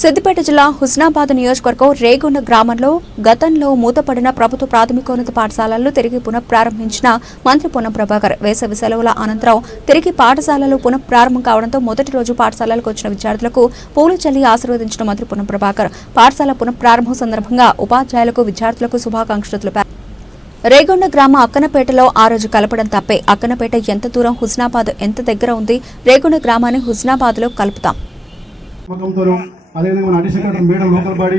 సిద్దిపేట జిల్లా హుస్నాబాద్ నియోజకవర్గం రేగొండ గ్రామంలో గతంలో మూతపడిన ప్రభుత్వ ప్రాథమికోన్నత పాఠశాలలను తిరిగి పునఃప్రారంభించిన మంత్రి పొన్నం ప్రభాకర్ వేసవి సెలవుల అనంతరం తిరిగి పాఠశాలలు పునఃప్రారంభం కావడంతో మొదటి రోజు పాఠశాలలకు వచ్చిన విద్యార్థులకు పూలు చల్లి ఆశీర్వదించిన మంత్రి పొన్నం ప్రభాకర్ పాఠశాల పునఃప్రారంభం సందర్భంగా ఉపాధ్యాయులకు విద్యార్థులకు శుభాకాంక్షలు తెలిపారు. రేగొండ గ్రామ అక్కనపేటలో ఆ రోజు కలపడం తప్పే. అక్కనపేట ఎంత దూరం హుస్నాబాద్ ఎంత దగ్గర ఉంది? రేగొండ గ్రామాన్ని హుస్నాబాద్లో కలుపుతాం. అదేవిధంగా మన additional collector madam local body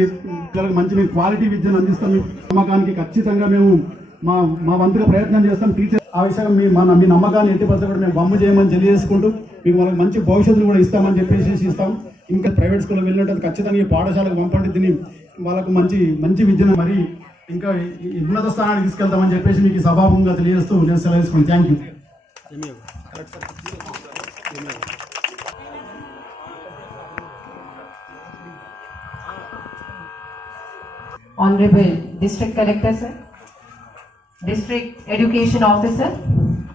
పిల్లలకు మంచి మేము క్వాలిటీ విద్యను అందిస్తాం. నమ్మకానికి ఖచ్చితంగా మేము మా మా వంతుగా ప్రయత్నం చేస్తాం. టీచర్ ఆ విషయం మీ మన మీ నమ్మకాన్ని ఎట్టి పరిస్థితి కూడా మేము బొమ్మ చేయమని తెలియజేసుకుంటూ మీకు వాళ్ళకి మంచి భవిష్యత్తును కూడా ఇస్తామని చెప్పేసి ఇస్తాం ఇంకా ప్రైవేట్ స్కూల్లో వెళ్ళినట్టు ఖచ్చితంగా ఈ పాఠశాలకు పంపండి దీన్ని వాళ్ళకు మంచి మంచి విద్యను మరి ఇంకా ఉన్నత స్థానానికి తీసుకెళ్తామని చెప్పేసి మీకు ఈ తెలియజేస్తూ నేను సెలవు thank you. Honorable District Collector sir, District Education Officer,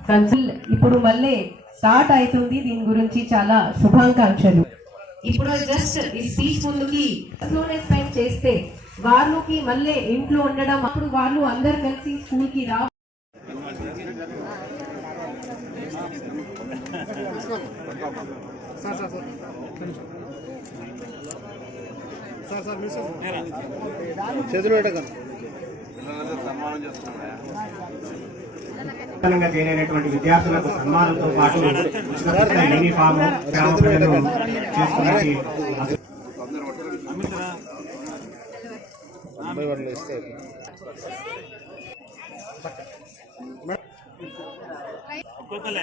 కన్సల్ ఇప్పుడు మళ్ళీ స్టార్ట్ అవుతుంది. దీని గురించి చాలా శుభాకాంక్షలు. ఇప్పుడు జస్ట్ ఈ స్పీచ్ ముందుకి లోనే స్పెండ్ చేస్తే వాళ్ళకి మళ్ళీ ఇంట్లో ఉండడం అప్పుడు వాళ్ళు అందరు కలిసి స్కూల్కి చేతులు నూతనంగా చేరినటువంటి విద్యార్థులకు సన్మానంతో పాటు ఉచిత యూనిఫామ్ ఇస్తే ప్రజలు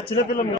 చేసుకున్నది పిల్లలు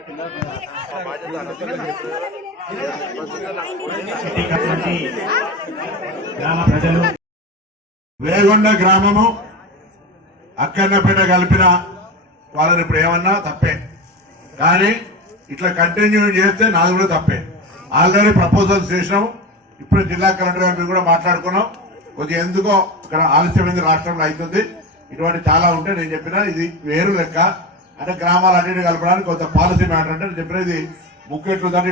చిన్నపిల్లలు గ్రామ ప్రజలు వేగొండ గ్రామము అక్కన్నపేట కలిపిన వాళ్ళని ఇప్పుడు ఏమన్నా తప్పే. కానీ ఇట్లా కంటిన్యూ చేస్తే నాది కూడా తప్పే. ఆల్రెడీ ప్రపోజల్స్ చేసినాం ఇప్పుడు జిల్లా కలెక్టర్ గారు కూడా మాట్లాడుకున్నాం. కొద్దిగా ఎందుకో ఇక్కడ ఆలస్యమైంది రాష్ట్రంలో అవుతుంది. ఇటువంటి చాలా ఉంటే నేను చెప్పిన ఇది వేరు లెక్క. అంటే గ్రామాలన్నిటి కలపడానికి కొంత పాలసీ మ్యాటర్ అంటే నేను చెప్పినది ఇది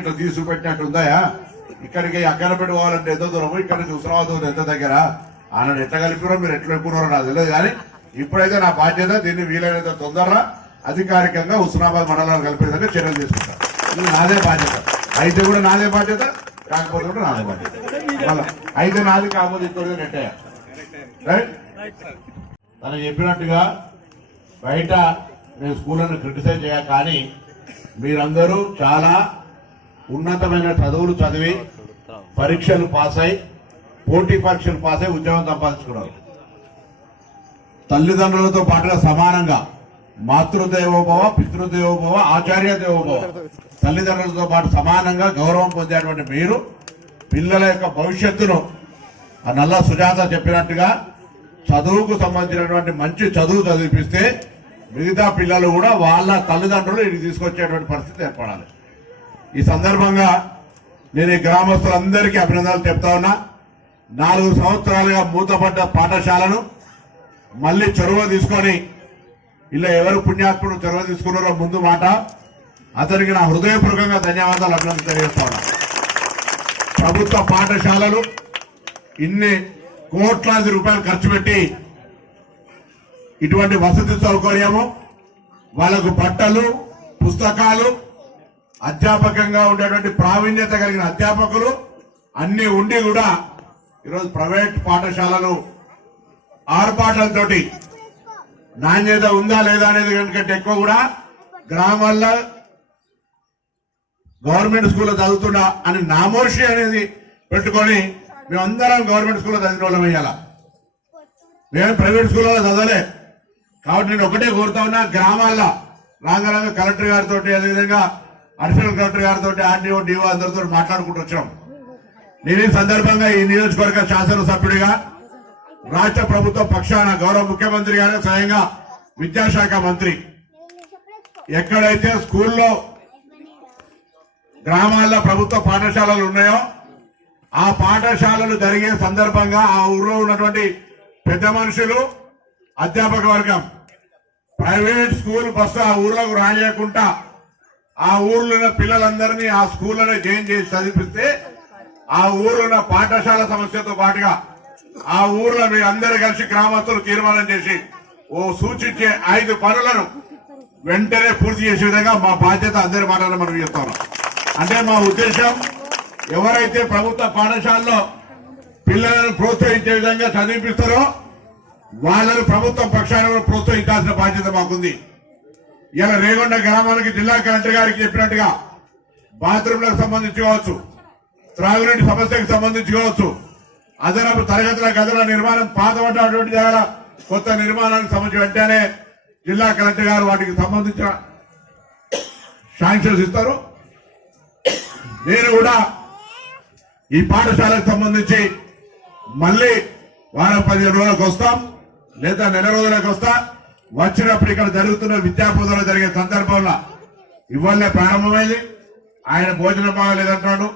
ఇట్లా తీసుకుపెట్టినట్టు ఉందాయా ఇక్కడికి అక్కనపేట పోవాలంటే ఎంత దూరము? ఇక్కడ నుంచి ఉస్మానాబాద్ ఎంత దగ్గర? ఆనాడు ఎట్లా కలిపిరో మీరు ఎట్లా ఎక్కున్నారో నాకు తెలియదు కానీ ఇప్పుడైతే నా బాధ్యత దీన్ని వీలైనంత తొందరగా అధికారికంగా హుస్నాబాద్ మండలాన్ని కలిపే చర్యలు తీసుకుంటారు ఇది నాదే బాధ్యత. అయితే కూడా నాదే బాధ్యత కాకపోతే కూడా నాదే బాధ్యత. మళ్ళా అయితే నాది కాకపోతే ఇంకోటి నెట్టయ్య రైట్ తను చెప్పినట్టుగా బయట నేను స్కూళ్ళను క్రిటిసైజ్ చేయ కానీ మీరందరూ చాలా ఉన్నతమైన చదువులు చదివి పరీక్షలు పాస్ అయి పోటీ పరీక్షలు పాస్ అయి ఉద్యోగం సంపాదించుకున్నారు. తల్లిదండ్రులతో పాటుగా సమానంగా మాతృదేవోభవ పితృదేవోభవ ఆచార్య దేవోభవ. తల్లిదండ్రులతో పాటు సమానంగా గౌరవం పొందేటువంటి మీరు పిల్లల యొక్క భవిష్యత్తును ఆ నల్ల సుజాత చెప్పినట్టుగా చదువుకు సంబంధించినటువంటి మంచి చదువు చదివిపిస్తే మిగతా పిల్లలు కూడా వాళ్ళ తల్లిదండ్రులు ఇది తీసుకొచ్చేటువంటి పరిస్థితి ఏర్పడాలి. ఈ సందర్భంగా నేను ఈ గ్రామస్తులందరికీ అభినందనలు చెప్తా ఉన్నా. నాలుగు సంవత్సరాలుగా మూతపడ్డ పాఠశాలను మళ్ళీ చొరవ తీసుకొని ఇలా ఎవరు పుణ్యాత్ముడు చొరవ తీసుకున్నారో ముందు మాట. అతనికి నా హృదయపూర్వకంగా ధన్యవాదాలు అభినందన తెలియజేస్తాను. ప్రభుత్వ పాఠశాలలు ఇన్ని కోట్లాది రూపాయలు ఖర్చు పెట్టి ఇటువంటి వసతి సౌకర్యము వాళ్ళకు బట్టలు పుస్తకాలు అధ్యాపకంగా ఉండేటువంటి ప్రావీణ్యత కలిగిన అధ్యాపకులు అన్ని ఉండి కూడా ఈరోజు ప్రైవేట్ పాఠశాలలు ఆర్పాటలతో నాణ్యత ఉందా లేదా అనేది కంటే ఎక్కువ కూడా గ్రామాల్లో గవర్నమెంట్ స్కూల్లో చదువుతున్నా అని నామోషి అనేది పెట్టుకొని మేమందరం గవర్నమెంట్ స్కూల్లో చదివిన వాళ్ళం అయ్యాల మేము ప్రైవేట్ స్కూల్లో చదవలే. కాబట్టి నేను ఒకటే కోరుతా ఉన్నా గ్రామాల్లో రాంగరంగ కలెక్టర్ గారితో అదేవిధంగా అడిషనల్ కలెక్టర్ గారితో ఆర్డీఓ డిఓ అందరితో మాట్లాడుకుంటూ వచ్చాం. నేను ఈ సందర్భంగా ఈ నియోజకవర్గ శాసనసభ్యుడిగా రాష్ట్ర ప్రభుత్వ పక్షాన గౌరవ ముఖ్యమంత్రి గారు స్వయంగా విద్యాశాఖ మంత్రి. ఎక్కడైతే స్కూల్లో గ్రామాల్లో ప్రభుత్వ పాఠశాలలు ఉన్నాయో ఆ పాఠశాలలు జరిగే సందర్భంగా ఆ ఊర్లో ఉన్నటువంటి పెద్ద మనుషులు అధ్యాపక వర్గం ప్రైవేట్ స్కూల్ బస్సు ఆ ఊర్లోకి రానియకుండా ఆ ఊర్లో ఉన్న పిల్లలందరినీ ఆ స్కూల్లోనే జాయిన్ చేసి చదివిస్తే ఆ ఊర్లో ఉన్న పాఠశాల సమస్యతో పాటుగా ఆ ఊర్లో మీ కలిసి గ్రామస్తులు తీర్మానం చేసి ఓ సూచించే ఐదు పనులను వెంటనే పూర్తి చేసే విధంగా మా బాధ్యత అందరి మాటలను మనం చెప్తాం అంటే మా ఉద్దేశం ఎవరైతే ప్రభుత్వ పాఠశాలలో పిల్లలను ప్రోత్సహించే విధంగా చదివిపిస్తారో వాళ్ళను ప్రభుత్వం పక్షాన ప్రోత్సహించాల్సిన బాధ్యత మాకుంది. ఇలా రేగొండ గ్రామానికి జిల్లా కలెక్టర్ గారికి చెప్పినట్టుగా బాత్రూంలకు సంబంధించి కావచ్చు త్రాగునీటి సమస్యకు సంబంధించి కావచ్చు అదనపు తరగతుల గదుల నిర్మాణం పాతబడ్డటువంటి దగ్గర కొత్త నిర్మాణానికి సంబంధించి వెంటనే జిల్లా కలెక్టర్ గారు వాటికి సంబంధించిన శాంక్షన్స్ ఇస్తారు. నేను కూడా ఈ పాఠశాలకు సంబంధించి మళ్ళీ వారం పదిహేను రోజులకు వస్తాం లేదా నెల రోజులకు వస్తా. వచ్చినప్పుడు ఇక్కడ జరుగుతున్న విద్యాబోధన జరిగే సందర్భంలో ఇవాళే ప్రారంభమైంది. ఆయన భోజనం బాగలేదంటున్నాడు.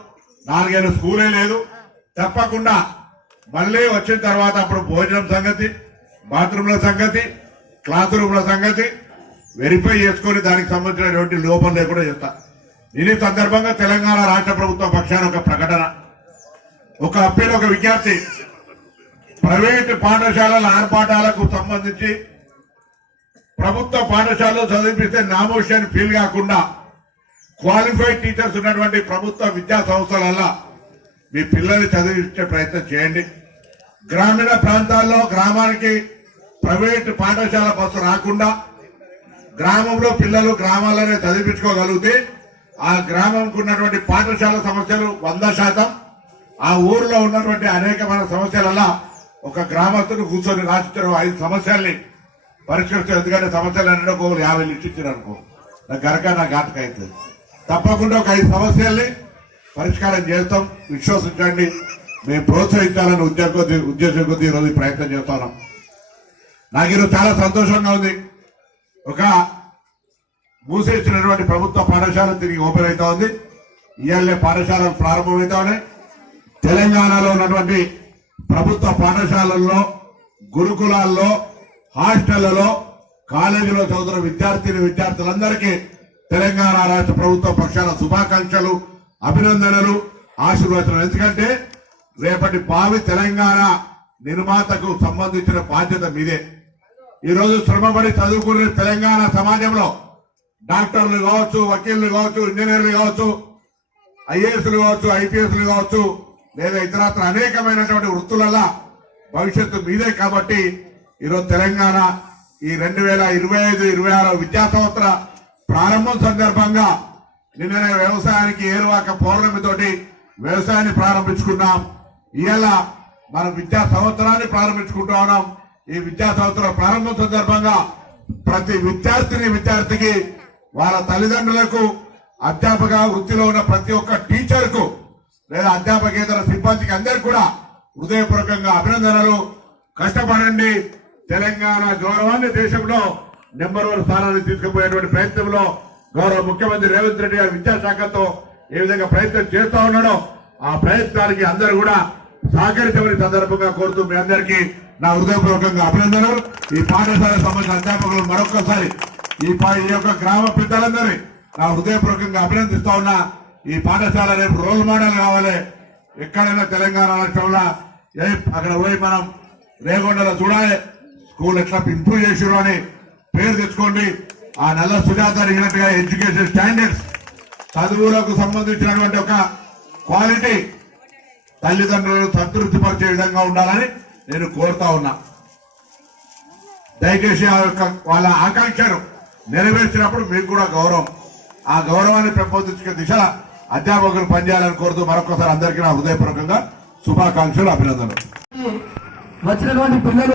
నాలుగేళ్ళు స్కూలే లేదు. తప్పకుండా మళ్ళీ వచ్చిన తర్వాత అప్పుడు భోజనం సంగతి బాత్రూంల సంగతి క్లాస్ రూమ్ల సంగతి వెరిఫై చేసుకొని దానికి సంబంధించినటువంటి లోపం లేకుండా చేస్తా. నేను ఈ సందర్భంగా తెలంగాణ రాష్ట్ర ప్రభుత్వ పక్షాన ఒక ప్రకటన ఒక అప్పీల్ ఒక విజ్ఞప్తి. ప్రైవేటు పాఠశాలల ఆర్పాటాలకు సంబంధించి ప్రభుత్వ పాఠశాలలో చదివిపిస్తే నామోషన్ ఫీల్ కాకుండా క్వాలిఫైడ్ టీచర్స్ ఉన్నటువంటి ప్రభుత్వ విద్యా సంస్థలలో మీ పిల్లల్ని చదివించే ప్రయత్నం చేయండి. గ్రామీణ ప్రాంతాల్లో గ్రామానికి ప్రైవేట్ పాఠశాల బస్సు రాకుండా గ్రామంలో పిల్లలు గ్రామాలనే చదివించుకోగలిగితే ఆ గ్రామంకు ఉన్నటువంటి పాఠశాల సమస్యలు వంద శాతం. ఆ ఊర్లో ఉన్నటువంటి అనేకమైన సమస్యలలో ఒక గ్రామస్తుడు కూర్చొని రాసిచ్చారు ఐదు సమస్యల్ని పరిష్కరిస్తారు ఎందుకంటే సమస్యలు అన్నీ ఒక యాభై లిస్ట్ ఇచ్చారు అనుకో. నా గరక నా ఘాటక అవుతుంది తప్పకుండా ఒక ఐదు సమస్యల్ని పరిష్కారం చేస్తాం. విశ్వసించండి. మేము ప్రోత్సహించాలని ఉద్యోగ ఉద్దేశం కొద్ది ఈరోజు ప్రయత్నం చేస్తున్నాం నాకు ఈరోజు చాలా సంతోషంగా ఉంది. ఒక మూసేసినటువంటి ప్రభుత్వ పాఠశాల తిరిగి ఓపెన్ అవుతా ఉంది. ఇవాళ పాఠశాలలు ప్రారంభమవుతా ఉన్నాయి. తెలంగాణలో ఉన్నటువంటి ప్రభుత్వ పాఠశాలల్లో గురుకులాల్లో హాస్టళ్ళలో కాలేజీలో చదువుతున్న విద్యార్థిని విద్యార్థులందరికీ తెలంగాణ రాష్ట్ర ప్రభుత్వ పక్షాల శుభాకాంక్షలు అభినందనలు ఆశీర్వచనం ఎందుకంటే రేపటి భావి తెలంగాణ నిర్మాతకు సంబంధించిన బాధ్యత మీదే. ఈరోజు శ్రమపడి చదువుకునే తెలంగాణ సమాజంలో డాక్టర్లు కావచ్చు వకీళ్ళు కావచ్చు ఇంజనీర్లు కావచ్చు ఐఏఎస్లు కావచ్చు ఐపీఎస్లు కావచ్చు లేదా ఇతరత్ర అనేకమైనటువంటి వృత్తులలో భవిష్యత్తు మీదే కాబట్టి ఈరోజు తెలంగాణ ఈ రెండు వేల ఇరవై ఐదు ఇరవై ఆరు విద్యా సంవత్సర ప్రారంభం సందర్భంగా నిన్ననే వ్యవసాయానికి ఏరువాక పౌర్ణమితోటి వ్యవసాయాన్ని ప్రారంభించుకున్నాం. ఇవాళ మనం విద్యా సంవత్సరాన్ని ప్రారంభించుకుంటూ ఉన్నాం. ఈ విద్యా సంవత్సరం ప్రారంభం సందర్భంగా ప్రతి విద్యార్థిని విద్యార్థికి వాళ్ళ తల్లిదండ్రులకు అధ్యాపక వృత్తిలో ఉన్న ప్రతి ఒక్క టీచర్కు లేదా అధ్యాపకేతర సిబ్బందికి అందరికి కూడా హృదయపూర్వకంగా అభినందనలు. కష్టపడండి. తెలంగాణ గౌరవాన్ని దేశంలో నెంబర్ వన్ స్థానాన్ని తీసుకుపోయేటువంటి ప్రయత్నంలో గౌరవ ముఖ్యమంత్రి రేవంత్ రెడ్డి గారు విద్యాశాఖతో ఏ విధంగా ప్రయత్నం చేస్తా ఉన్నాడో ఆ ప్రయత్నానికి అందరూ కూడా సహకరించమని సందర్భంగా కోరుతూ మీ అందరికీ నా హృదయపూర్వకంగా అభినందనలు. ఈ పాఠశాల సంబంధించిన అధ్యాపకులు మరొకసారి ఈ ఈ యొక్క గ్రామ పెద్దలందరినీ నా హృదయపూర్వకంగా అభినందిస్తా ఉన్నా. ఈ పాఠశాల రేపు రోల్ మోడల్ కావాలి. ఎక్కడైనా తెలంగాణ రాష్ట్రంలో ఏ అక్కడ పోయి మనం రేగొండలో చూడాలి. స్కూల్ ఎట్లా ఇంప్రూవ్ చేసిరు అని పేరు తెచ్చుకోండి. ఆ నల్ల సుజాత అడిగినట్టుగా ఎడ్యుకేషన్ స్టాండర్డ్స్ చదువులకు సంబంధించినటువంటి ఒక క్వాలిటీ తల్లిదండ్రులను సంతృప్తిపరిచే విధంగా ఉండాలని నేను కోరుతా ఉన్నా. దయచేసి ఆ యొక్క వాళ్ళ ఆకాంక్షను నెరవేర్చినప్పుడు మీకు కూడా గౌరవం. ఆ గౌరవాన్ని పెంపొందించే దిశ అధ్యాపకులు పనిచేయాలని కోరుతూ మరొకసారి అందరికీ నా హృదయపూర్వకంగా శుభాకాంక్షలు అభినందనలు. వచ్చినటువంటి పిల్లలు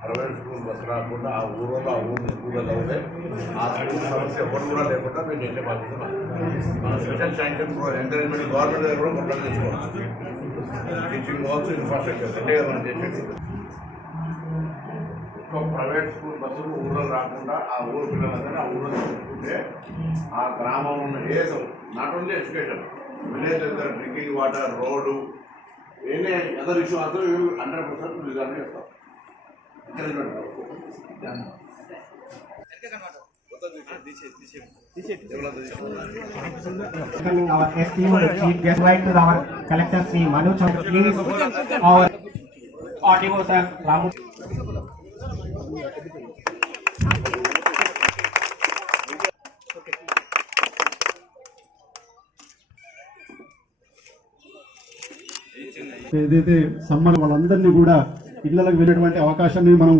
అరవై స్కూల్ బస్సు రాకుండా ఆ ఊళ్ళో ఆ ఊరు స్కూల్లో చదివితే ఆ స్కూల్ సమస్య ఎవరు కూడా లేకుండా మేము ఎట్లే బాధ్యత మన స్పెషల్ శాంక్షన్ ఎంకరేజ్మెంట్ గవర్నమెంట్ దగ్గర కూడా కొట్లాడి తెచ్చుకోవాలి టీచింగ్ కావచ్చు ఇన్ఫ్రాస్ట్రక్చర్ అంటే మనం ఒక్క ప్రైవేట్ స్కూల్ బస్సులు ఊళ్ళో రాకుండా ఆ ఊరు పిల్లలందరినీ ఆ ఊళ్ళో చదువుకుంటే ఆ గ్రామం ఉన్న a not only education village drinking water road any other issue అందరూ హండ్రెడ్ పర్సెంట్ రిజాల్వ్ చేస్తాం. Our esteemed chief guest right to our collector Sri Manu Chandra. Please, our audio sir Ramu. ఏదైతే సమ్మర్ వాళ్ళందరినీ కూడా ఇళ్ళకు వెళ్ళేటువంటి అవకాశాన్ని మనం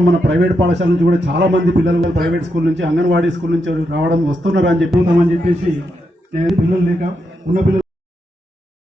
మన ప్రైవేట్ పాఠశాల నుంచి కూడా చాలా మంది పిల్లలు ప్రైవేట్ స్కూల్ నుంచి అంగన్వాడీ స్కూల్ నుంచి రావడం వస్తున్నారు అని చెప్పుతామని చెప్పేసి నేను పిల్లలు లేక ఉన్న పిల్లలు